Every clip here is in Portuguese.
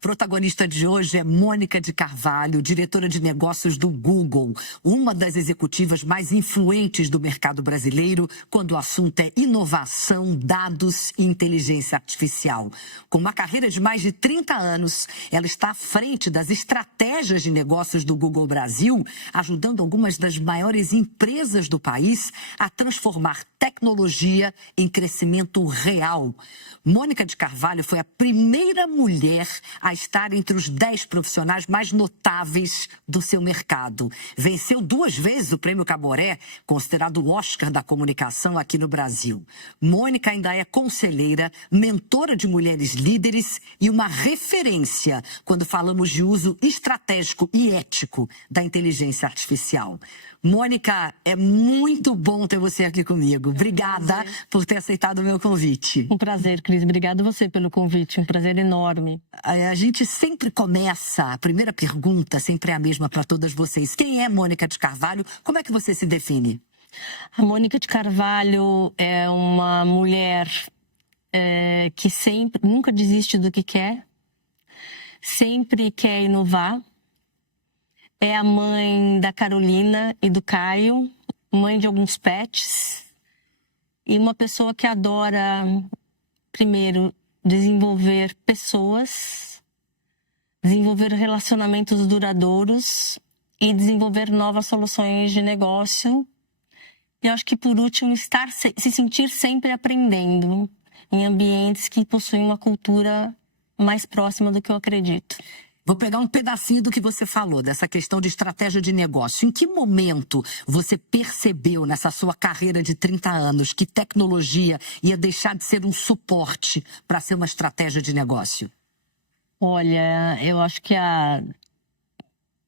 protagonista de hoje é Mônica de Carvalho, diretora de negócios do Google, uma das executivas mais influentes do mercado brasileiro quando o assunto é inovação, dados e inteligência artificial. Com uma carreira de mais de 30 anos, ela está à frente das estratégias de negócios do Google Brasil, ajudando algumas das maiores empresas do país a transformar tecnologia em crescimento real. Mônica de Carvalho foi a primeira mulher a estar entre os 10 profissionais mais notáveis do seu mercado. Venceu 2 vezes o Prêmio Caboré, considerado o Oscar da comunicação aqui no Brasil. Mônica ainda é conselheira, mentora de mulheres líderes e uma referência quando falamos de uso estratégico e ético da inteligência artificial. Mônica, é muito bom ter você aqui comigo. Obrigada por ter aceitado o meu convite. Um prazer, Cris. Obrigada a você pelo convite. Um prazer enorme. A gente sempre começa, a primeira pergunta sempre é a mesma para todas vocês. Quem é Mônica de Carvalho? Como é que você se define? A Mônica de Carvalho é uma mulher que nunca desiste do que quer, sempre quer inovar. É a mãe da Carolina e do Caio, mãe de alguns pets, e uma pessoa que adora, primeiro, desenvolver pessoas, desenvolver relacionamentos duradouros e desenvolver novas soluções de negócio. E eu acho que, por último, se sentir sempre aprendendo em ambientes que possuem uma cultura mais próxima do que eu acredito. Vou pegar um pedacinho do que você falou, dessa questão de estratégia de negócio. Em que momento você percebeu nessa sua carreira de 30 anos que tecnologia ia deixar de ser um suporte para ser uma estratégia de negócio? Olha, eu acho que há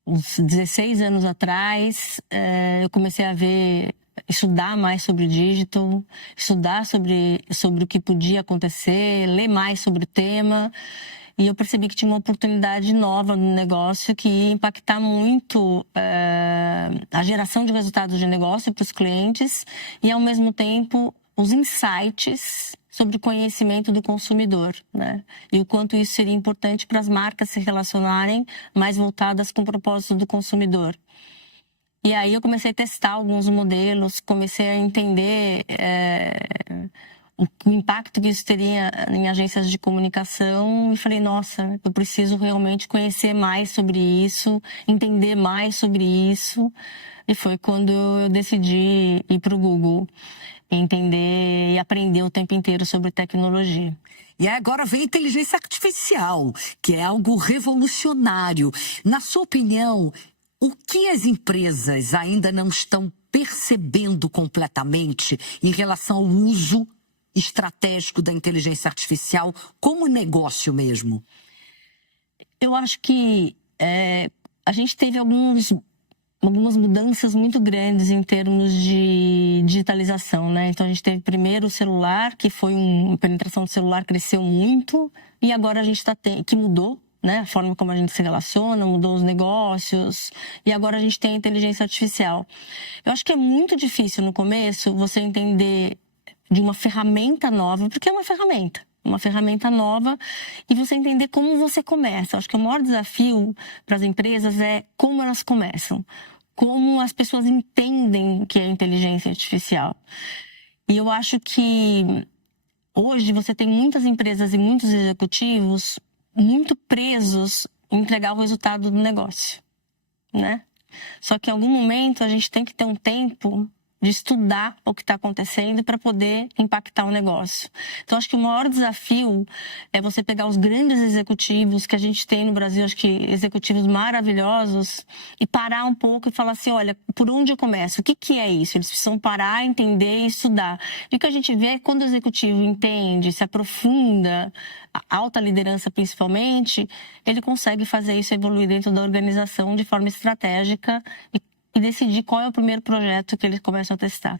uns 16 anos atrás, eu comecei a estudar mais sobre o digital, estudar sobre o que podia acontecer, ler mais sobre o tema. E eu percebi que tinha uma oportunidade nova no negócio que ia impactar muito a geração de resultados de negócio para os clientes e, ao mesmo tempo, os insights sobre o conhecimento do consumidor, né? E o quanto isso seria importante para as marcas se relacionarem mais voltadas com o propósito do consumidor. E aí eu comecei a testar alguns modelos, comecei a entender o impacto que isso teria em agências de comunicação e falei, nossa, eu preciso realmente conhecer mais sobre isso, entender mais sobre isso. E foi quando eu decidi ir para o Google, entender e aprender o tempo inteiro sobre tecnologia. E agora vem a inteligência artificial, que é algo revolucionário. Na sua opinião, o que as empresas ainda não estão percebendo completamente em relação ao uso estratégico da inteligência artificial como negócio mesmo? Eu acho que a gente teve algumas mudanças muito grandes em termos de digitalização, né? Então a gente teve primeiro o celular, que foi a penetração do celular cresceu muito, e agora a gente que mudou, né? A forma como a gente se relaciona, mudou os negócios, e agora a gente tem a inteligência artificial. Eu acho que é muito difícil no começo você entender de uma ferramenta nova, porque é uma ferramenta nova, e você entender como você começa. Acho que o maior desafio para as empresas é como elas começam, como as pessoas entendem o que é inteligência artificial. E eu acho que hoje você tem muitas empresas e muitos executivos muito presos em entregar o resultado do negócio, né? Só que em algum momento a gente tem que ter um tempo de estudar o que está acontecendo para poder impactar o negócio. Então, acho que o maior desafio é você pegar os grandes executivos que a gente tem no Brasil, acho que executivos maravilhosos, e parar um pouco e falar assim, olha, por onde eu começo? O que é isso? Eles precisam parar, entender e estudar. E o que a gente vê é que quando o executivo entende, se aprofunda, a alta liderança principalmente, ele consegue fazer isso evoluir dentro da organização de forma estratégica e decidir qual é o primeiro projeto que eles começam a testar.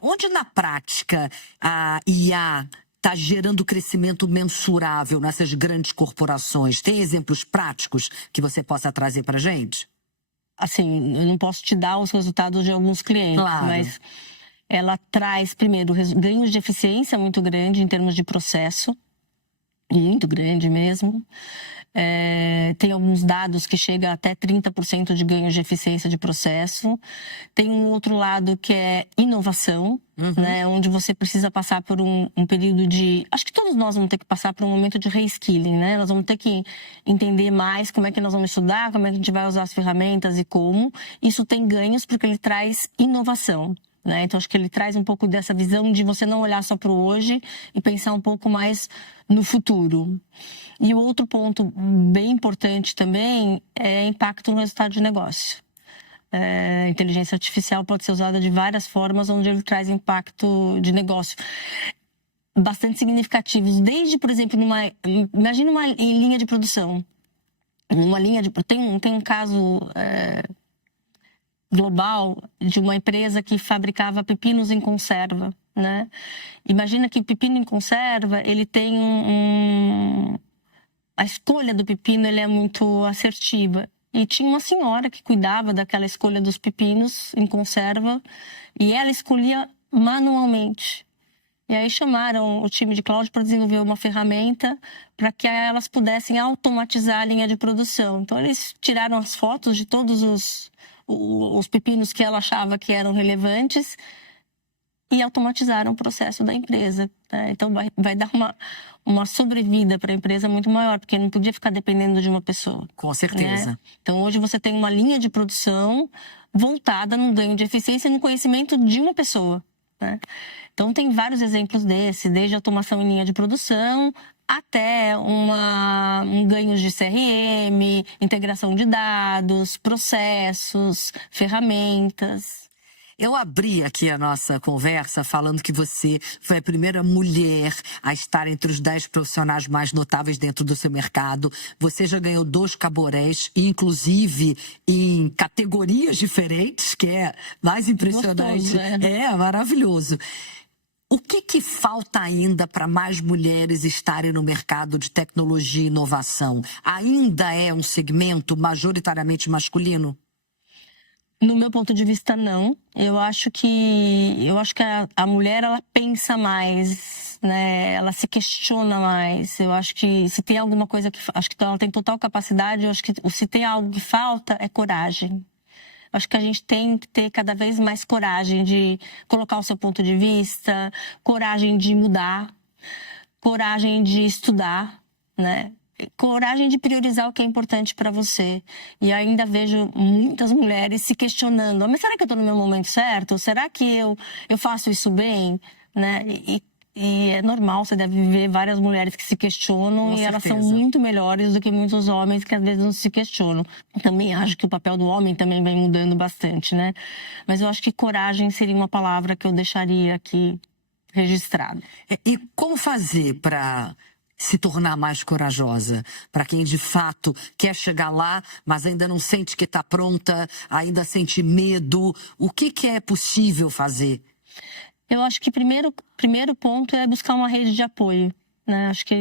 Onde na prática a IA está gerando crescimento mensurável nessas grandes corporações? Tem exemplos práticos que você possa trazer para a gente? Assim, eu não posso te dar os resultados de alguns clientes, claro, mas ela traz, primeiro, ganhos de eficiência muito grande em termos de processo. muito grande mesmo. Tem alguns dados que chegam até 30% de ganho de eficiência de processo. Tem um outro lado que é inovação, né, onde você precisa passar por um período de... Acho que todos nós vamos ter que passar por um momento de reskilling, né? Nós vamos ter que entender mais como é que nós vamos estudar, como é que a gente vai usar as ferramentas e como. Isso tem ganhos porque ele traz inovação. Né? Então, acho que ele traz um pouco dessa visão de você não olhar só para o hoje e pensar um pouco mais no futuro. E o outro ponto bem importante também é impacto no resultado de negócio. A inteligência artificial pode ser usada de várias formas, onde ele traz impacto de negócio bastante significativos. Desde, por exemplo, imagina uma linha de produção. Tem um caso... global de uma empresa que fabricava pepinos em conserva, né? Imagina que pepino em conserva, ele tem a escolha do pepino, ele é muito assertiva. E tinha uma senhora que cuidava daquela escolha dos pepinos em conserva e ela escolhia manualmente. E aí chamaram o time de cloud para desenvolver uma ferramenta para que elas pudessem automatizar a linha de produção. Então eles tiraram as fotos de todos os pepinos que ela achava que eram relevantes e automatizaram o processo da empresa. Né? Então vai dar uma sobrevida para a empresa muito maior, porque não podia ficar dependendo de uma pessoa. Com certeza. Né? Então hoje você tem uma linha de produção voltada no ganho de eficiência e no conhecimento de uma pessoa. Né? Então tem vários exemplos desse, desde automação em linha de produção até um ganho de CRM, integração de dados, processos, ferramentas. Eu abri aqui a nossa conversa falando que você foi a primeira mulher a estar entre os 10 profissionais mais notáveis dentro do seu mercado. Você já ganhou 2 caborés, inclusive em categorias diferentes, que é mais impressionante. Gostoso, né? É maravilhoso. O que falta ainda para mais mulheres estarem no mercado de tecnologia e inovação? Ainda é um segmento majoritariamente masculino? No meu ponto de vista, não. Eu acho que a mulher, ela pensa mais, né? Ela se questiona mais. Eu acho que se tem alguma coisa acho que ela tem total capacidade. Eu acho que se tem algo que falta é coragem. Acho que a gente tem que ter cada vez mais coragem de colocar o seu ponto de vista, coragem de mudar, coragem de estudar, né? Coragem de priorizar o que é importante para você. E ainda vejo muitas mulheres se questionando: mas será que eu estou no meu momento certo? Será que eu faço isso bem? Né? E é normal, você deve ver várias mulheres que se questionam. Com e elas são certeza. muito melhores do que muitos homens que às vezes não se questionam. Também acho que o papel do homem também vem mudando bastante, né? Mas eu acho que coragem seria uma palavra que eu deixaria aqui registrada. E como fazer para se tornar mais corajosa? Para quem de fato quer chegar lá, mas ainda não sente que está pronta, ainda sente medo. O que é possível fazer? Eu acho que primeiro ponto é buscar uma rede de apoio. Né? Acho que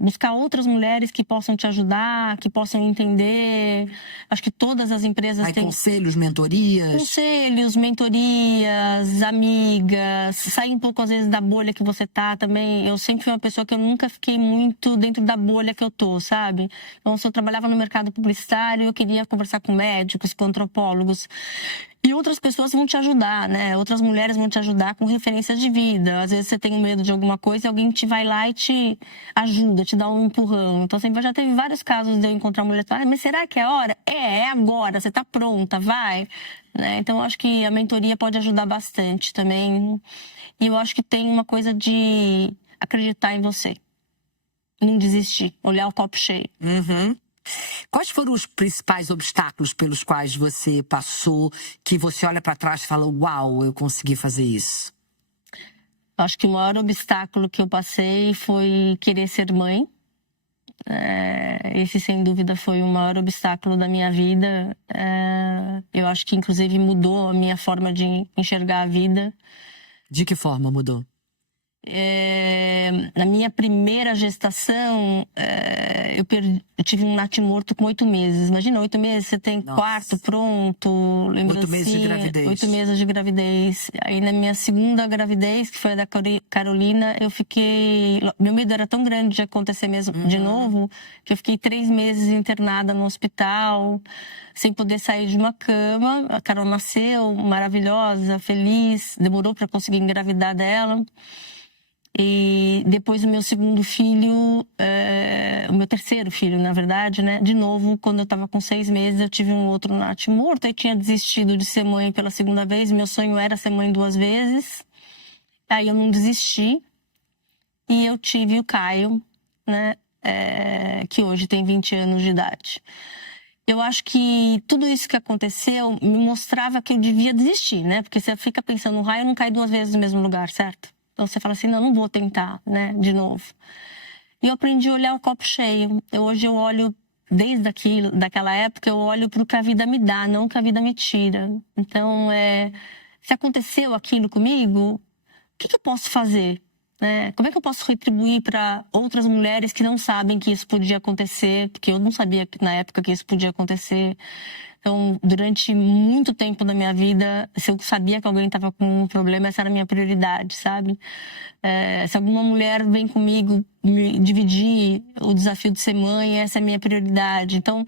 buscar outras mulheres que possam te ajudar, que possam entender. Acho que todas as empresas têm conselhos, mentorias. Conselhos, mentorias, amigas, sair um pouco às vezes da bolha que você tá também. Eu sempre fui uma pessoa que eu nunca fiquei muito dentro da bolha que eu tô, sabe? Então, se eu trabalhava no mercado publicitário, eu queria conversar com médicos, com antropólogos. E outras pessoas vão te ajudar, né? Outras mulheres vão te ajudar com referências de vida. Às vezes você tem medo de alguma coisa e alguém te vai lá e te ajuda, te dá um empurrão. Então, assim, já teve vários casos de eu encontrar uma mulher e falar: mas será que é a hora? É agora, você tá pronta, vai. Né? Então, eu acho que a mentoria pode ajudar bastante também. E eu acho que tem uma coisa de acreditar em você. Não desistir, olhar o copo cheio. Uhum. Quais foram os principais obstáculos pelos quais você passou, que você olha para trás e fala: uau, eu consegui fazer isso? Acho que o maior obstáculo que eu passei foi querer ser mãe. Esse, sem dúvida, foi o maior obstáculo da minha vida. Eu acho que, inclusive, mudou a minha forma de enxergar a vida. De que forma mudou? Na minha primeira gestação, eu tive um natimorto com 8 meses. Imagina, 8 meses, você tem quarto pronto, lembrancinha, 8 meses de gravidez. 8 meses de gravidez. Aí na minha segunda gravidez, que foi a da Carolina, eu fiquei... Meu medo era tão grande de acontecer mesmo de novo, que eu fiquei 3 meses internada no hospital, sem poder sair de uma cama. A Carol nasceu, maravilhosa, feliz, demorou para conseguir engravidar dela. E depois o meu segundo filho, o meu terceiro filho, na verdade, né? De novo, quando eu estava com 6 meses, eu tive um outro natimorto. Eu tinha desistido de ser mãe pela segunda vez. Meu sonho era ser mãe 2 vezes. Aí eu não desisti. E eu tive o Caio, né? Que hoje tem 20 anos de idade. Eu acho que tudo isso que aconteceu me mostrava que eu devia desistir, né? Porque você fica pensando, um raio não cai 2 vezes no mesmo lugar, certo? Então você fala assim, não vou tentar, né, de novo. E eu aprendi a olhar o copo cheio. Hoje eu olho, daquela época, eu olho para o que a vida me dá, não o que a vida me tira. Então, se aconteceu aquilo comigo, o que eu posso fazer? Como é que eu posso retribuir para outras mulheres que não sabem que isso podia acontecer? Porque eu não sabia na época que isso podia acontecer. Então, durante muito tempo da minha vida, se eu sabia que alguém estava com um problema, essa era a minha prioridade, sabe? Se alguma mulher vem comigo me dividir o desafio de ser mãe, essa é a minha prioridade. Então,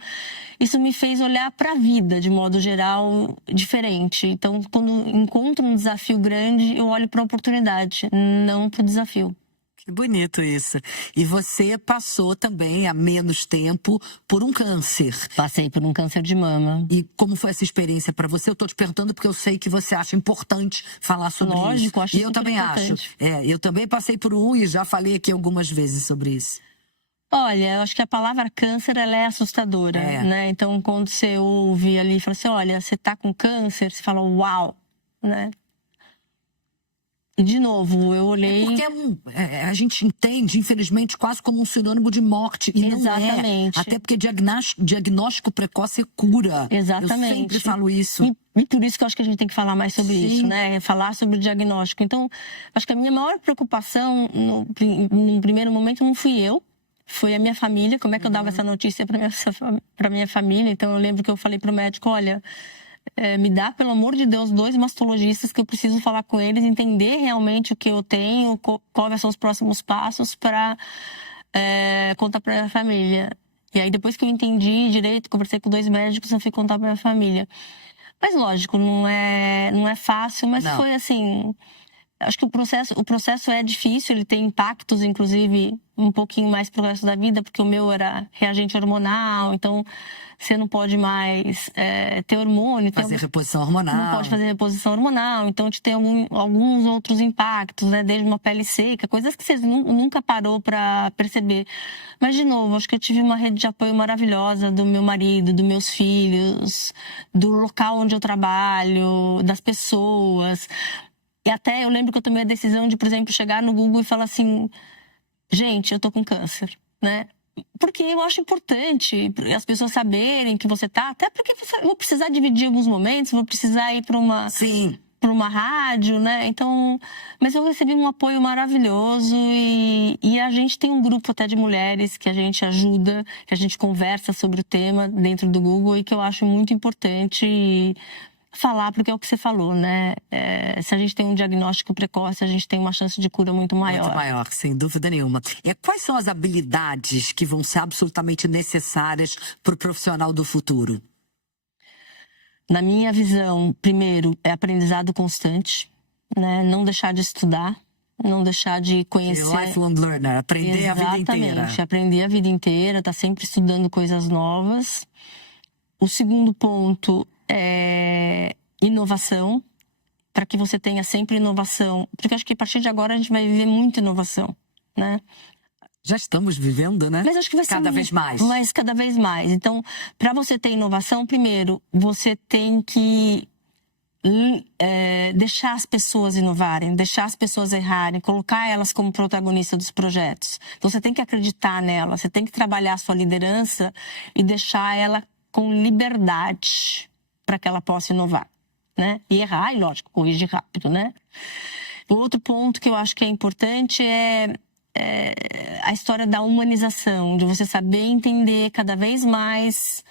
isso me fez olhar para a vida, de modo geral, diferente. Então, quando encontro um desafio grande, eu olho para a oportunidade, não para o desafio. Que bonito isso. E você passou também, há menos tempo, por um câncer. Passei por um câncer de mama. E como foi essa experiência para você? Eu tô te perguntando porque eu sei que você acha importante falar sobre isso. Lógico, acho e eu também importante. acho. Eu também passei por um e já falei aqui algumas vezes sobre isso. Olha, eu acho que a palavra câncer, ela é assustadora, né? Então, quando você ouve ali e fala assim, olha, você tá com câncer, você fala, uau, né? E, de novo, eu olhei... Porque a gente entende, infelizmente, quase como um sinônimo de morte. E exatamente. Não é. Até porque diagnóstico precoce é cura. Exatamente. Eu sempre falo isso. E por isso que eu acho que a gente tem que falar mais sobre isso, né? Falar sobre o diagnóstico. Então, acho que a minha maior preocupação, no primeiro momento, não fui eu. Foi a minha família. Como é que eu dava essa notícia para minha família? Então, eu lembro que eu falei para o médico, olha... me dá, pelo amor de Deus, 2 mastologistas que eu preciso falar com eles, entender realmente o que eu tenho, quais são os próximos passos para contar para minha família. E aí, depois que eu entendi direito, conversei com 2 médicos, eu fui contar para minha família. Mas, lógico, não é fácil, mas não. Foi assim... Acho que o processo é difícil, ele tem impactos, inclusive, um pouquinho mais pro resto da vida, porque o meu era reagente hormonal, então você não pode mais ter hormônio. Fazer reposição hormonal. Não pode fazer reposição hormonal, então te tem alguns outros impactos, né? Desde uma pele seca, coisas que você nunca parou para perceber. Mas, de novo, acho que eu tive uma rede de apoio maravilhosa do meu marido, dos meus filhos, do local onde eu trabalho, das pessoas... E até eu lembro que eu tomei a decisão de, por exemplo, chegar no Google e falar assim, gente, eu tô com câncer, né? Porque eu acho importante as pessoas saberem que você tá, até porque eu vou precisar dividir alguns momentos, vou precisar ir para uma rádio, né? Então, mas eu recebi um apoio maravilhoso e a gente tem um grupo até de mulheres que a gente ajuda, que a gente conversa sobre o tema dentro do Google e que eu acho muito importante falar, porque é o que você falou, né? Se a gente tem um diagnóstico precoce, a gente tem uma chance de cura muito maior. Muito maior, sem dúvida nenhuma. Quais são as habilidades que vão ser absolutamente necessárias para o profissional do futuro? Na minha visão, primeiro, é aprendizado constante, né? Não deixar de estudar, não deixar de conhecer... Lifelong learner, aprender a vida inteira. Exatamente, aprender a vida inteira, tá sempre estudando coisas novas. O segundo ponto é inovação, para que você tenha sempre inovação. Porque eu acho que a partir de agora a gente vai viver muita inovação, né? Já estamos vivendo, né? Mas acho que vai ser cada vez mais. Mas cada vez mais. Então, para você ter inovação, primeiro, você tem que deixar as pessoas inovarem, deixar as pessoas errarem, colocar elas como protagonistas dos projetos. Então, você tem que acreditar nela, você tem que trabalhar a sua liderança e deixar ela com liberdade para que ela possa inovar, né? E errar, e lógico, corrigir rápido, né? Outro ponto que eu acho que é importante é a história da humanização, de você saber entender cada vez mais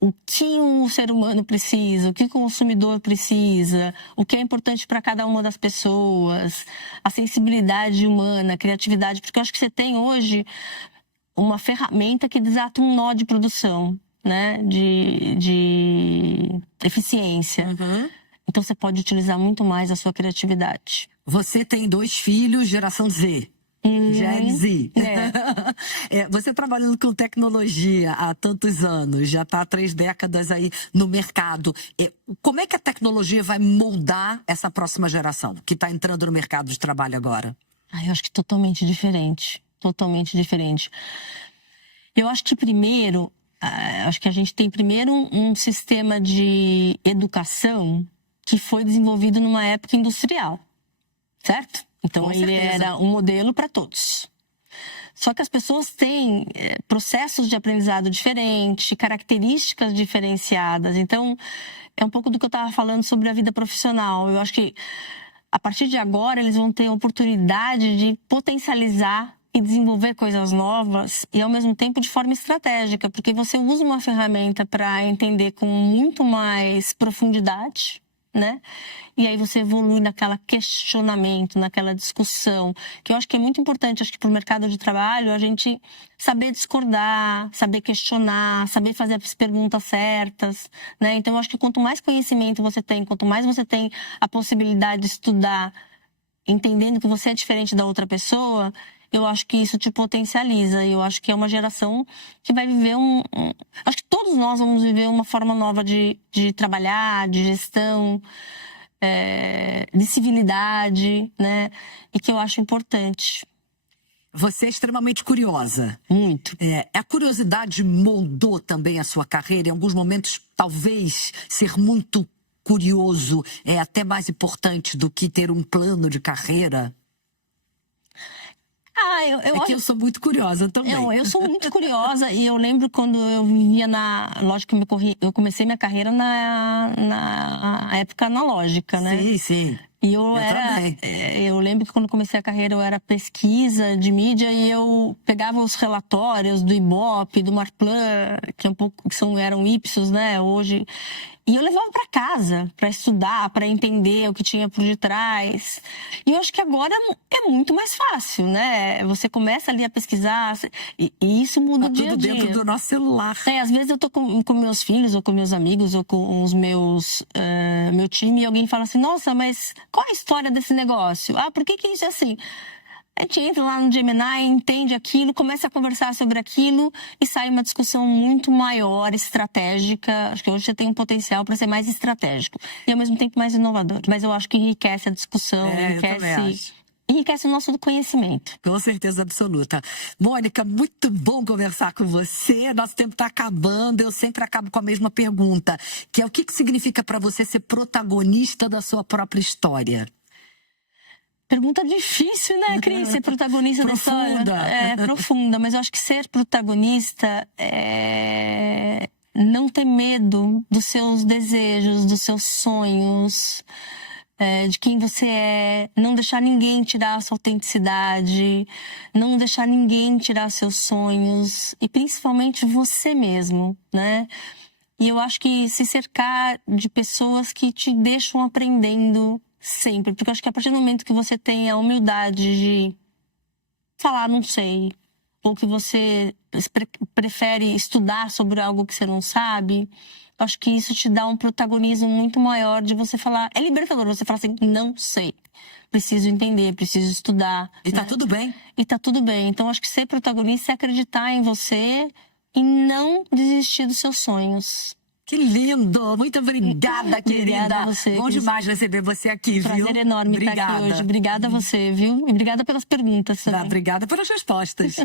o que um ser humano precisa, o que o consumidor precisa, o que é importante para cada uma das pessoas, a sensibilidade humana, a criatividade, porque eu acho que você tem hoje uma ferramenta que desata um nó de produção, né, de eficiência. Então você pode utilizar muito mais a sua criatividade. Você tem 2 filhos, geração Z. Gen Z. Você trabalhando com tecnologia há tantos anos, já está há 3 décadas aí no mercado. Como é que a tecnologia vai moldar essa próxima geração que está entrando no mercado de trabalho agora? Eu acho que totalmente diferente. Totalmente diferente. Eu acho que primeiro, acho que a gente tem primeiro um sistema de educação que foi desenvolvido numa época industrial, certo? Então ele era um modelo para todos. Só que as pessoas têm processos de aprendizado diferentes, características diferenciadas. Então é um pouco do que eu estava falando sobre a vida profissional. Eu acho que a partir de agora eles vão ter a oportunidade de potencializar e desenvolver coisas novas e ao mesmo tempo de forma estratégica, porque você usa uma ferramenta para entender com muito mais profundidade, né? E aí você evolui naquela questionamento, naquela discussão, que eu acho que é muito importante, acho que para o mercado de trabalho, a gente saber discordar, saber questionar, saber fazer as perguntas certas, né? Então eu acho que quanto mais conhecimento você tem, quanto mais você tem a possibilidade de estudar, entendendo que você é diferente da outra pessoa, eu acho que isso te potencializa. Eu acho que é uma geração que vai viver acho que todos nós vamos viver uma forma nova de trabalhar, de gestão, de civilidade, né? E que eu acho importante. Você é extremamente curiosa. Muito. A curiosidade moldou também a sua carreira. Em alguns momentos, talvez ser muito curioso é até mais importante do que ter um plano de carreira. Eu sou muito curiosa também. Eu sou muito curiosa e eu lembro quando eu vivia lógico que eu comecei minha carreira na época analógica, né? Sim, sim. E eu lembro que quando comecei a carreira eu era pesquisa de mídia e eu pegava os relatórios do Ibope, do Marplan, que eram Ipsos, né, hoje, e eu levava para casa para estudar, para entender o que tinha por detrás. E eu acho que agora é muito mais fácil, né? Você começa ali a pesquisar e isso muda o dia a dia. Tudo dentro do nosso celular. Às vezes eu tô com meus filhos, ou com meus amigos, ou com os meu time, e alguém fala assim, nossa, mas qual é a história desse negócio? Por que isso é assim? A gente entra lá no Gemini, entende aquilo, começa a conversar sobre aquilo e sai uma discussão muito maior, estratégica. Acho que hoje você tem um potencial para ser mais estratégico e ao mesmo tempo mais inovador. Mas eu acho que enriquece a discussão, enriquece o nosso conhecimento. Com certeza absoluta. Mônica, muito bom conversar com você. Nosso tempo está acabando. Eu sempre acabo com a mesma pergunta, que é o que significa para você ser protagonista da sua própria história? Pergunta difícil, né, Cris? Ser protagonista da história. Profunda, mas eu acho que ser protagonista é não ter medo dos seus desejos, dos seus sonhos, de quem você é, não deixar ninguém tirar a sua autenticidade, não deixar ninguém tirar seus sonhos e principalmente você mesmo, né? E eu acho que se cercar de pessoas que te deixam aprendendo sempre, porque eu acho que a partir do momento que você tem a humildade de falar não sei, ou que você prefere estudar sobre algo que você não sabe, eu acho que isso te dá um protagonismo muito maior de você falar, é libertador, você fala assim, não sei, preciso entender, preciso estudar. E tá tudo bem. E tá tudo bem, então acho que ser protagonista é acreditar em você e não desistir dos seus sonhos. Que lindo! Muito obrigada, querida. Obrigada a você. Bom demais receber você aqui, viu? Prazer enorme estar aqui hoje. Obrigada a você, viu? E obrigada pelas perguntas também. Obrigada pelas respostas.